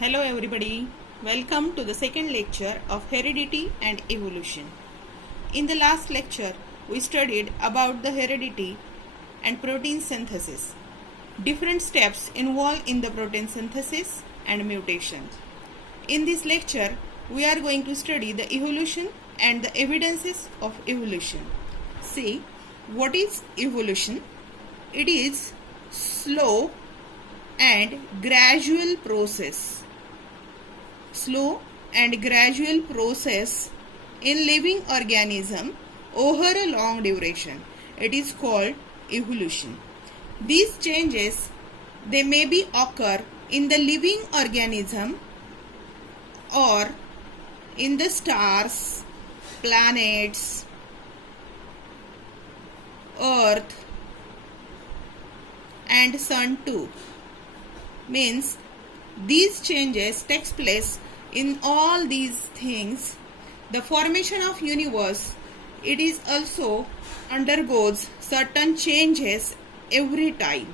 Hello everybody, welcome to the second lecture of heredity and evolution. In the last lecture, we studied about the heredity and protein synthesis. Different steps involved in the protein synthesis and mutation. In this lecture, we are going to study the evolution and the evidences of evolution. See, what is evolution? It is slow and gradual process. Slow and gradual process in living organism over a long duration. It is called evolution. These changes, they may be occur in the living organism or in the stars, planets, earth and sun too. Means these changes takes place in all these things. The formation of universe, it is also undergoes certain changes every time.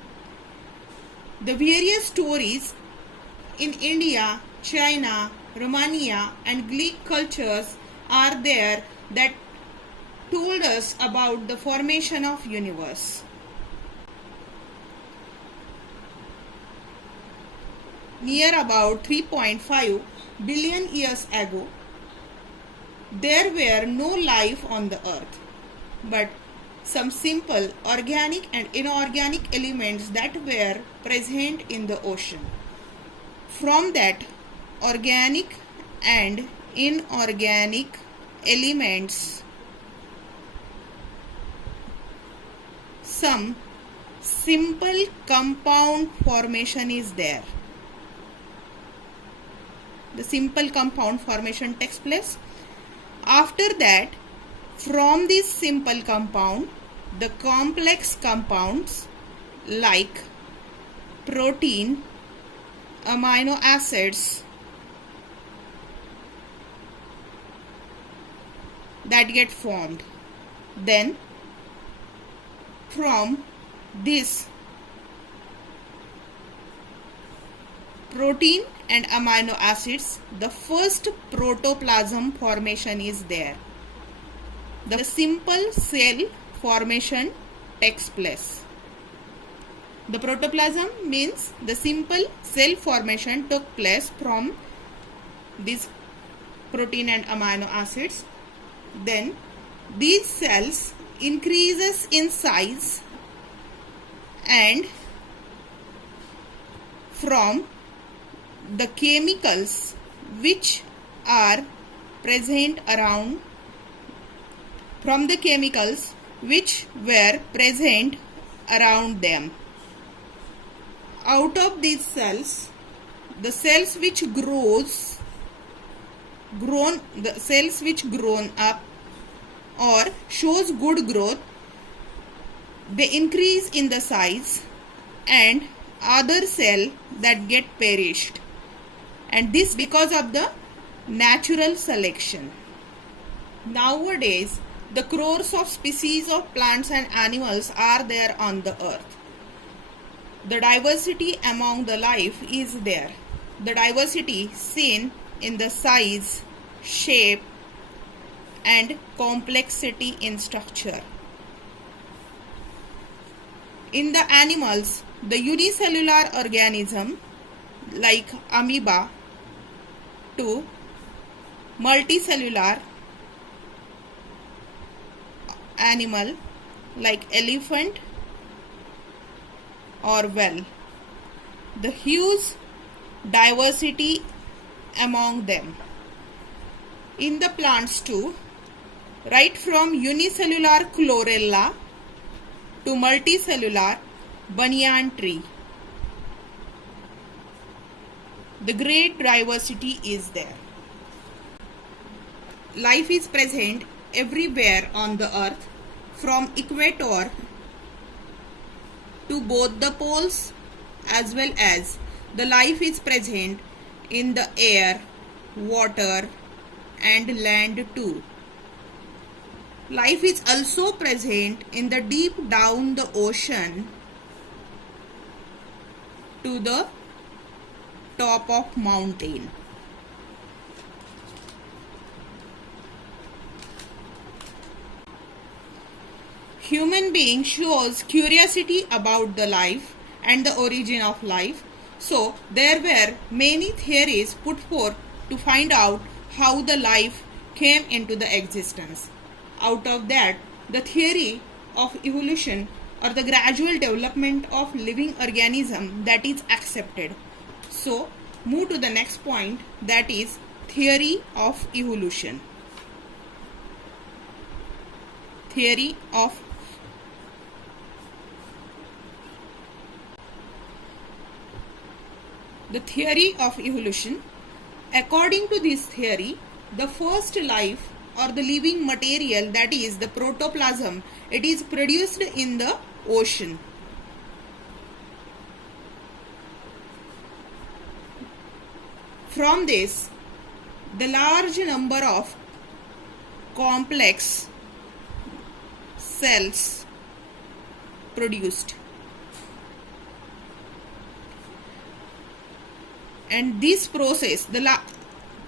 The various stories in India, China, Romania and Greek cultures are there that told us about the formation of universe. Near about 3.5 billion years ago, there were no life on the earth, but some simple organic and inorganic elements that were present in the ocean. From that organic and inorganic elements, some simple compound formation is there. The simple compound formation takes place. After that, from this simple compound, the complex compounds like protein, amino acids that get formed. Then from this protein and amino acids, the first protoplasm formation is there. The simple cell formation takes place. The protoplasm means the simple cell formation took place from these protein and amino acids. Then these cells increases in size and from the chemicals which are present around, from the chemicals which were present around them. Out of these cells, the cells which grown up or shows good growth, they increase in the size, and other cell that get perished. And this because of the natural selection. Nowadays, the crores of species of plants and animals are there on the earth. The diversity among the life is there. The diversity seen in the size, shape and complexity in structure. In the animals, the unicellular organism like amoeba to multicellular animal like elephant or whale. The huge diversity among them. In the plants too, right from unicellular chlorella to multicellular banyan tree, the great diversity is there. Life is present everywhere on the earth, from equator to both the poles, as well as the life is present in the air, water and land too. Life is also present in the deep down the ocean to the top of mountain. Human being shows curiosity about the life and the origin of life. So there were many theories put forth to find out how the life came into the existence. Out of that, the theory of evolution or the gradual development of living organism that is accepted. So move to the next point, that is theory of evolution. Theory of the theory of evolution. According to this theory, the first life or the living material, that is the protoplasm, it is produced in the ocean. From this, the large number of complex cells produced. And this process, the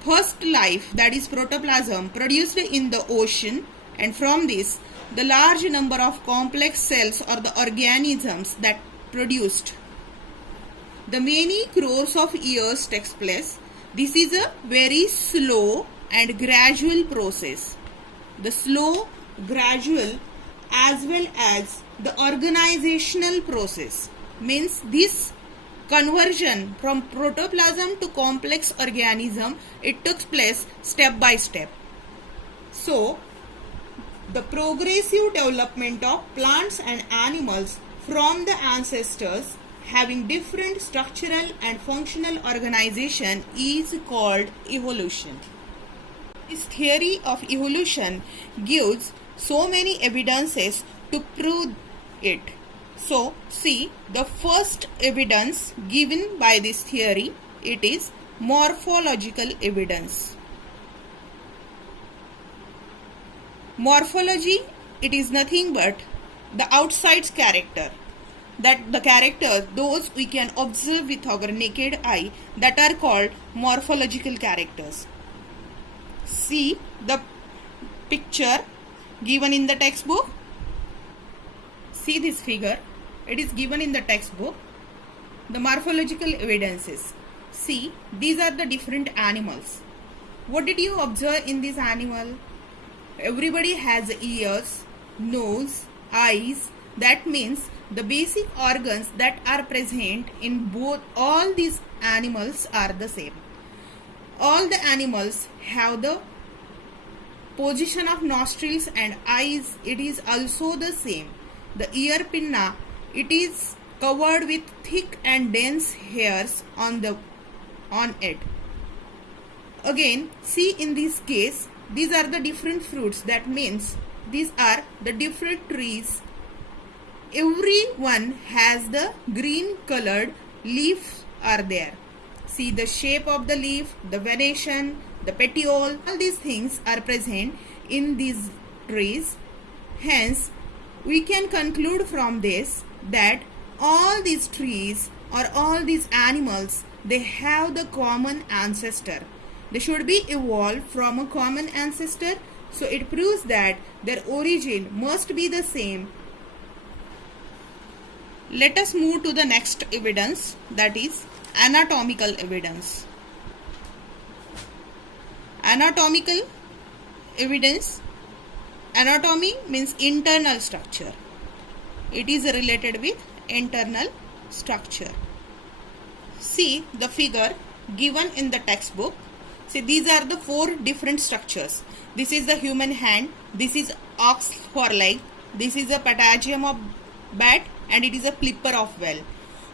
first life, that is protoplasm, produced in the ocean, and from this the large number of complex cells or the organisms that produced, the many crores of years takes place. This is a very slow and gradual process. The slow, gradual as well as the organizational process means this conversion from protoplasm to complex organism, it took place step by step. So the progressive development of plants and animals from the ancestors having different structural and functional organization is called evolution. This theory of evolution gives so many evidences to prove it. So, see, the first evidence given by this theory, it is morphological evidence. Morphology, it is nothing but the outside character. That the characters, those we can observe with our naked eye, that are called morphological characters. See the picture given in the textbook. See this figure. It is given in the textbook. The morphological evidences. See, these are the different animals. What did you observe in this animal? Everybody has ears, nose, eyes. That means the basic organs that are present in both all these animals are the same. All the animals have the position of nostrils and eyes. It is also the same. The ear pinna, it is covered with thick and dense hairs on it. Again, see in this case, these are the different fruits. That means these are the different trees. Every one has the green colored leaves are there. See the shape of the leaf, the venation, the petiole, all these things are present in these trees. Hence, we can conclude from this that all these trees or all these animals, they have the common ancestor. They should be evolved from a common ancestor. So it proves that their origin must be the same. Let us move to the next evidence, that is anatomical evidence. Anatomical evidence. Anatomy means internal structure. It is related with internal structure. See the figure given in the textbook. See, these are the 4 different structures. This is the human hand. This is ox foreleg. This is a patagium of bat, and it is a flipper of whale.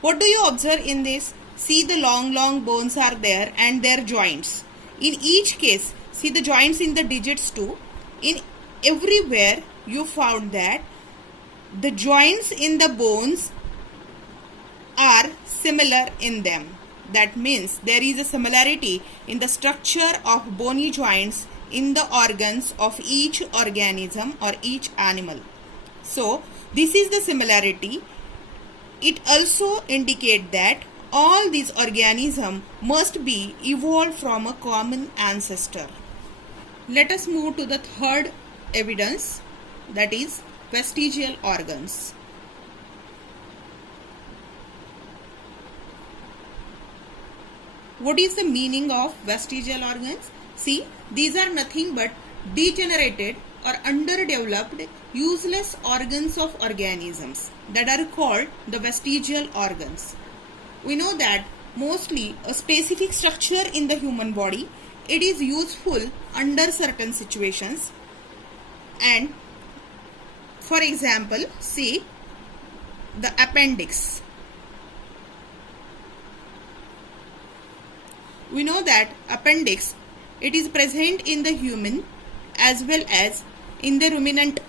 What do you observe in this? See, the long bones are there and their joints. In each case, see the joints in the digits too. In everywhere you found that the joints in the bones are similar in them. That means there is a similarity in the structure of bony joints in the organs of each organism or each animal. So this is the similarity. It also indicates that all these organisms must be evolved from a common ancestor. Let us move to the third evidence, that is vestigial organs. What is the meaning of vestigial organs? See, these are nothing but degenerated or underdeveloped useless organs of organisms that are called the vestigial organs. We know that mostly a specific structure in the human body, it is useful under certain situations, and for example, see the appendix. We know that appendix, it is present in the human as well as in the ruminant.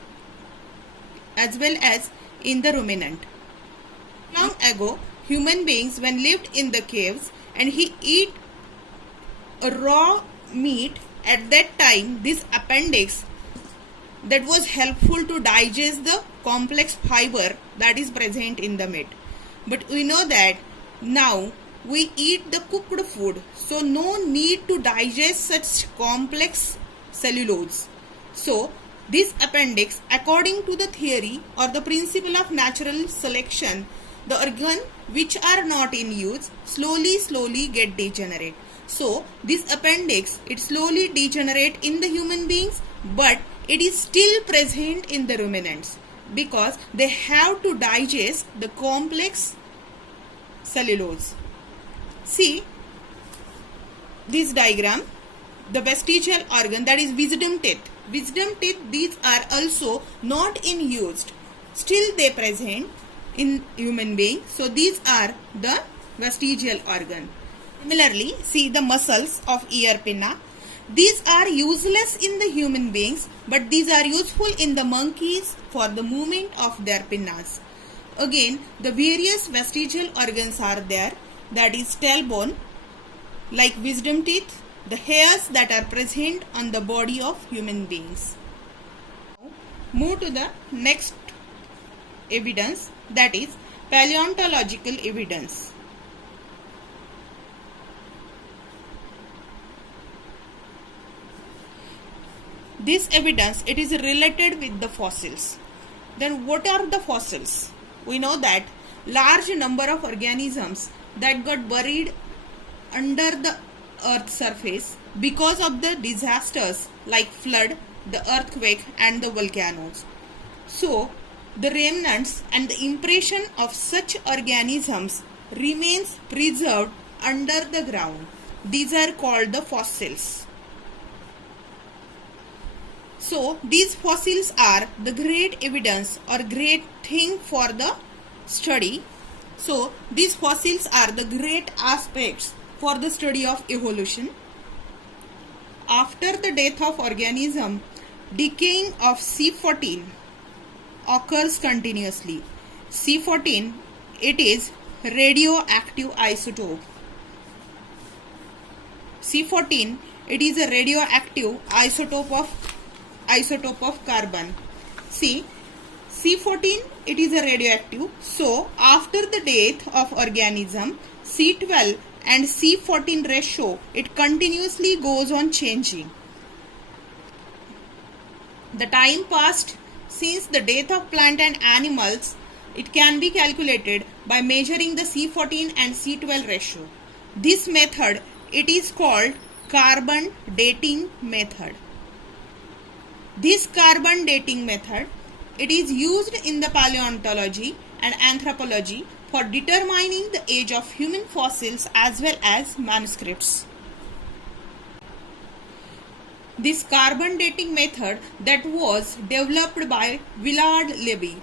Long ago, human beings when lived in the caves and he eat raw meat, at that time this appendix that was helpful to digest the complex fiber that is present in the meat. But we know that now we eat the cooked food, so no need to digest such complex cellulose. So this appendix, according to the theory or the principle of natural selection, the organ which are not in use slowly get degenerate. So this appendix, it slowly degenerate in the human beings, but it is still present in the ruminants because they have to digest the complex cellulose. See this diagram, the vestigial organ, that is wisdom teeth. Wisdom teeth, these are also not in use, still they present in human being. So these are the vestigial organ. Similarly, see the muscles of ear pinna. These are useless in the human beings, but these are useful in the monkeys for the movement of their pinnas. Again, the various vestigial organs are there, that is tailbone, like wisdom teeth, the hairs that are present on the body of human beings. Move to the next evidence, that is paleontological evidence. This evidence, it is related with the fossils. Then what are the fossils? We know that large number of organisms that got buried under the earth's surface because of the disasters like flood, the earthquake and the volcanoes. So the remnants and the impression of such organisms remains preserved under the ground. These are called the fossils. So these fossils are the great evidence or great thing for the study. So these fossils are the great aspects for the study of evolution. After the death of organism, decaying of C14 occurs continuously. C14, it is radioactive isotope. C14, it is a radioactive isotope of carbon. See, C14, it is a radioactive. So after the death of organism, C12 and C14 ratio, it continuously goes on changing. The time passed since the death of plant and animals, it can be calculated by measuring the C14 and C12 ratio. This method, it is called carbon dating method. This carbon dating method, it is used in the paleontology and anthropology for determining the age of human fossils as well as manuscripts. This carbon dating method that was developed by Willard Libby.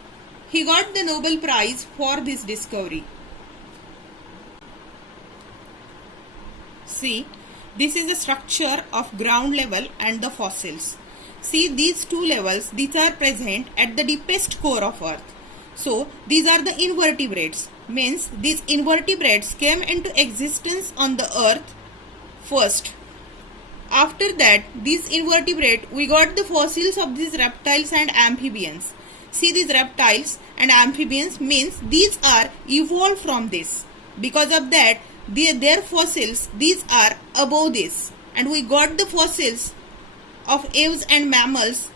He got the Nobel Prize for this discovery. See, this is the structure of ground level and the fossils. See, these two levels, these are present at the deepest core of earth. So these are the invertebrates, means these invertebrates came into existence on the earth first. After that, these invertebrate, we got the fossils of these reptiles and amphibians. See, these reptiles and amphibians means these are evolved from this. Because of that, their fossils, these are above this, and we got the fossils of aves and mammals.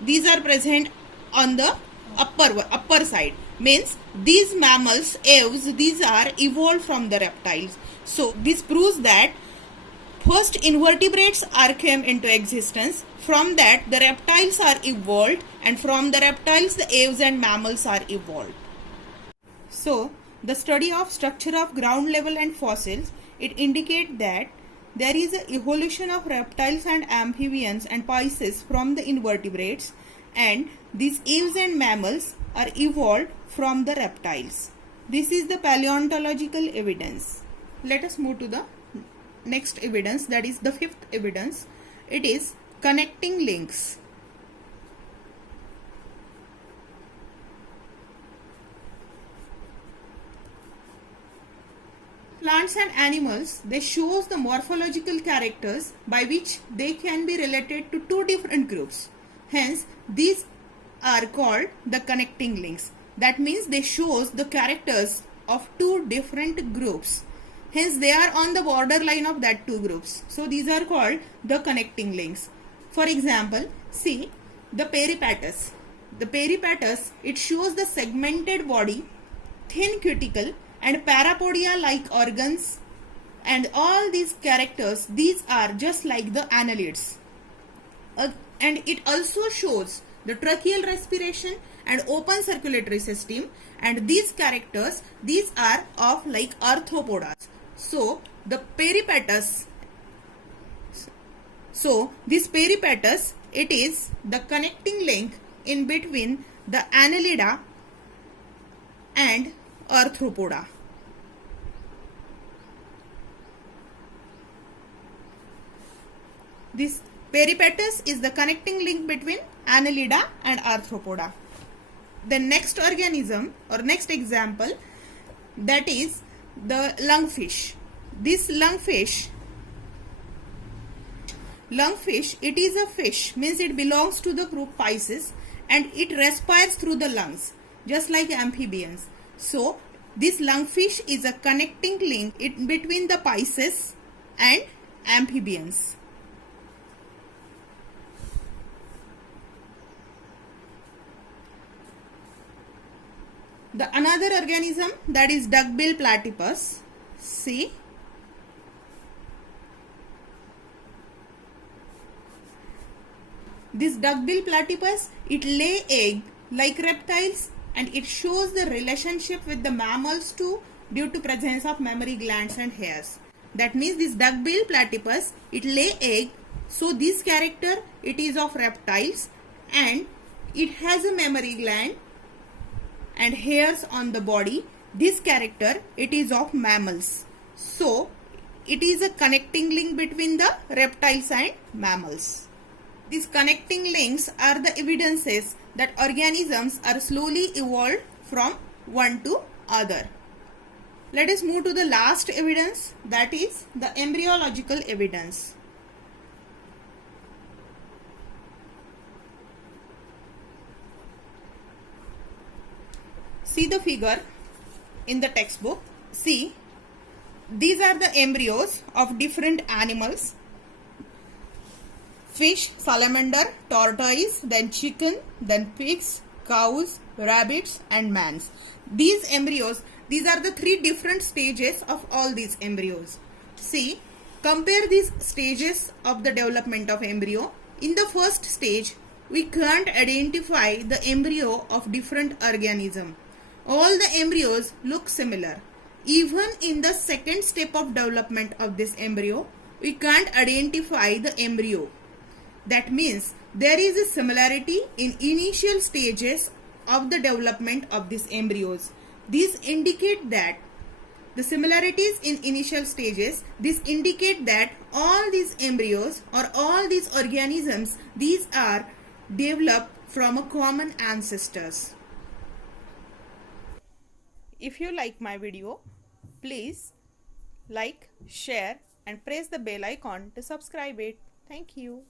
These are present on the upper side. Means these mammals, aves, these are evolved from the reptiles. So this proves that first invertebrates are came into existence. From that the reptiles are evolved, and from the reptiles the aves and mammals are evolved. So the study of structure of ground level and fossils, it indicates that there is an evolution of reptiles and amphibians and pisces from the invertebrates, and these aves and mammals are evolved from the reptiles. This is the paleontological evidence. Let us move to the next evidence, that is the fifth evidence. It is connecting links. Plants and animals, they shows the morphological characters by which they can be related to two different groups. Hence, these are called the connecting links. That means they shows the characters of two different groups. Hence, they are on the borderline of that two groups. So, these are called the connecting links. For example, see the peripatus. The peripatus, it shows the segmented body, thin cuticle, and parapodia-like organs, and all these characters, these are just like the annelids. And it also shows the tracheal respiration and open circulatory system, and these characters, these are of like arthropodas. So the peripatus, so this peripatus, it is the connecting link in between the annelida and arthropoda. This peripatus is the connecting link between annelida and arthropoda. The next organism or next example, that is the lungfish. This lungfish, it is a fish, means it belongs to the group Pisces, and it respires through the lungs just like amphibians. So this lungfish is a connecting link in between the Pisces and amphibians. The another organism, that is duckbill platypus. See, this duckbill platypus, it lay egg like reptiles, and it shows the relationship with the mammals too due to presence of mammary glands and hairs. That means this duckbill platypus, it lay egg. So this character, it is of reptiles, and it has a mammary gland and hairs on the body. This character, it is of mammals. So it is a connecting link between the reptiles and mammals. These connecting links are the evidences that organisms are slowly evolved from one to other. Let us move to the last evidence, that is the embryological evidence. See the figure in the textbook. See, these are the embryos of different animals: fish, salamander, tortoise, then chicken, then pigs, cows, rabbits, and mans. These embryos, these are the three different stages of all these embryos. See, compare these stages of the development of embryo. In the first stage, we can't identify the embryo of different organism. All the embryos look similar. Even in the second step of development of this embryo, we can't identify the embryo. That means there is a similarity in initial stages of the development of these embryos. These indicate that the similarities in initial stages, this indicate that all these embryos or all these organisms, these are developed from a common ancestors. If you like my video, please like, share and press the bell icon to subscribe it. Thank you.